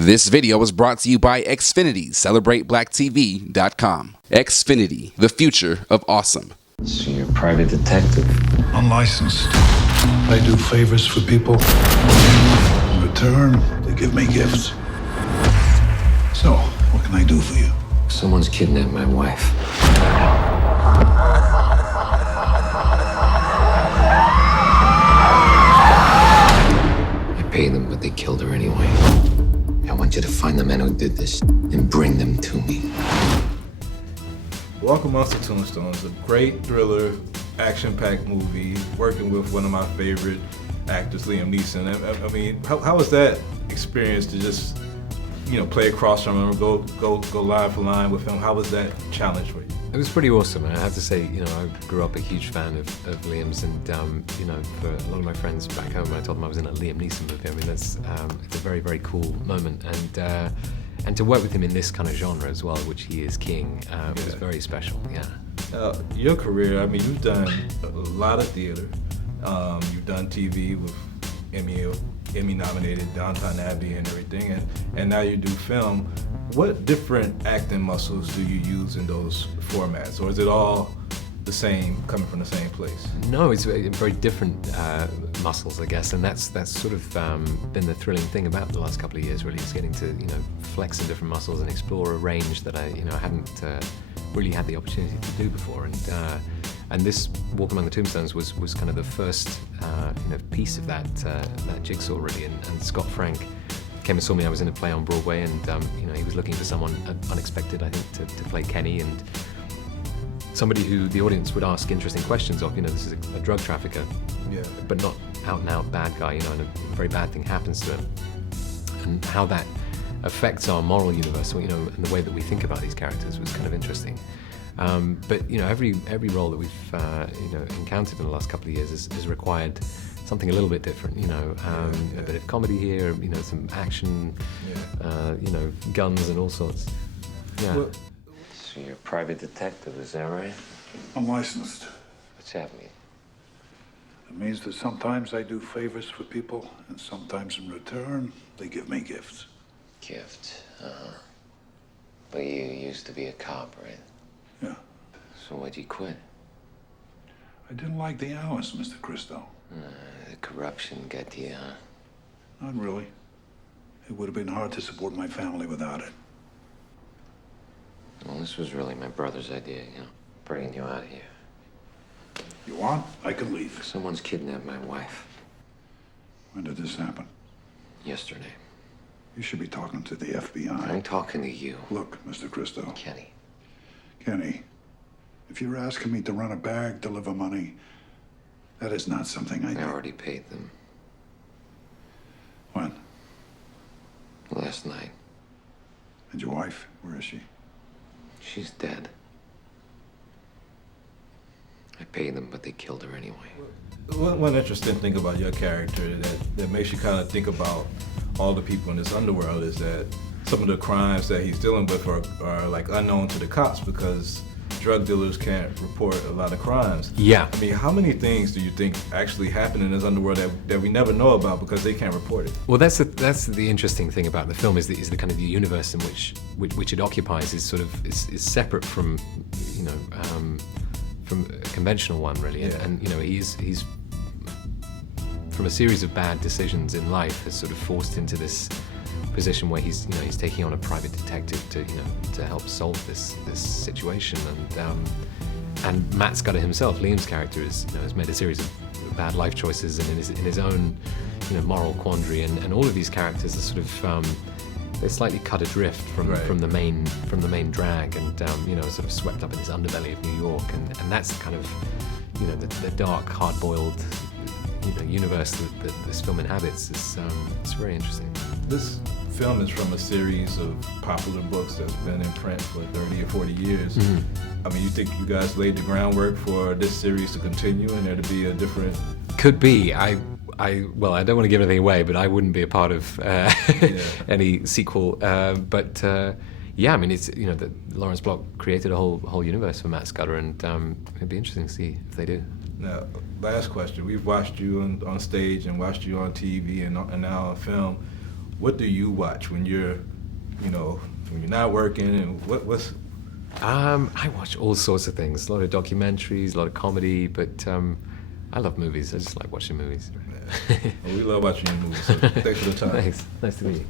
This video was brought to you by Xfinity. CelebrateBlackTV.com. Xfinity, the future of awesome. So you're a private detective? Unlicensed. I do favors for people. In return, they give me gifts. So, what can I do for you? Someone's kidnapped my wife. I paid them, but they killed her anyway. I want you to find the men who did this and bring them to me. Welcome to Tombstones, a great thriller, action-packed movie, working with one of my favorite actors, Liam Neeson. I mean, how was that experience to just, play across from him, or go line for line with him? How was that challenge for you? It was pretty awesome, and I have to say, I grew up a huge fan of Liam's, and for a lot of my friends back home, when I told them I was in a Liam Neeson movie, I mean, it's a very, very cool moment, and to work with him in this kind of genre as well, which he is king, was very special. Yeah. Your career, I mean, you've done a lot of theater. You've done TV with Emmy-nominated Downton Abbey and everything, and now you do film. What different acting muscles do you use in those formats, or is it all the same, coming from the same place? No, it's very different muscles, I guess, and that's sort of been the thrilling thing about the last couple of years, really, is getting to flex in different muscles and explore a range that I hadn't really had the opportunity to do before, and this Walk Among the Tombstones was kind of the first piece of that jigsaw, really, and Scott Frank came and saw me. I was in a play on Broadway, and he was looking for someone unexpected, I think, to play Kenny, and somebody who the audience would ask interesting questions of. This is a drug trafficker, but not out and out bad guy, and a very bad thing happens to him, and how that affects our moral universe, and the way that we think about these characters was kind of interesting. But every role that we've encountered in the last couple of years has required something a little bit different. A bit of comedy here, some action, guns and all sorts. Yeah. Well, so you're a private detective, is that right? Unlicensed. What's that mean? It means that sometimes I do favors for people, and sometimes in return, they give me gifts. Gift, But you used to be a cop, right? Yeah. So why'd you quit? I didn't like the hours, Mr. Christo. The corruption got to you, huh? Not really. It would have been hard to support my family without it. Well, this was really my brother's idea, bringing you out of here. You want? I can leave. Someone's kidnapped my wife. When did this happen? Yesterday. You should be talking to the FBI. I'm talking to you. Look, Mr. Christo. Kenny, if you're asking me to run a bag, deliver money, that is not something I do. I already paid them. When? Last night. And your wife, where is she? She's dead. I paid them, but they killed her anyway. One interesting thing about your character that makes you kind of think about all the people in this underworld is that some of the crimes that he's dealing with are like unknown to the cops, because drug dealers can't report a lot of crimes. Yeah. I mean, how many things do you think actually happen in this underworld that we never know about because they can't report it? Well, that's the interesting thing about the film is the kind of the universe in which it occupies is sort of is separate from from a conventional one, really, and he's from a series of bad decisions in life has sort of forced into this position where he's taking on a private detective to help solve this situation, and Matt Scudder himself, Liam's character, has made a series of bad life choices, and in his own moral quandary, and all of these characters are sort of they're slightly cut adrift from the main drag, and sort of swept up in this underbelly of New York, and that's kind of the dark, hard-boiled universe that this film inhabits. It's very interesting. This film is from a series of popular books that's been in print for 30 or 40 years. Mm-hmm. I mean, you think you guys laid the groundwork for this series to continue and there to be a different... Could be. Well, I don't want to give anything away, but I wouldn't be a part of any sequel. But I mean, it's that Lawrence Block created a whole universe for Matt Scudder, and it'd be interesting to see if they do. Now, last question. We've watched you on stage and watched you on TV and now on film. what do you watch when you're, when you're not working, and what's? I watch all sorts of things. A lot of documentaries, a lot of comedy, but I love movies. I just like watching movies. Well, we love watching your movies. So thanks for the time. Thanks. Nice to meet you.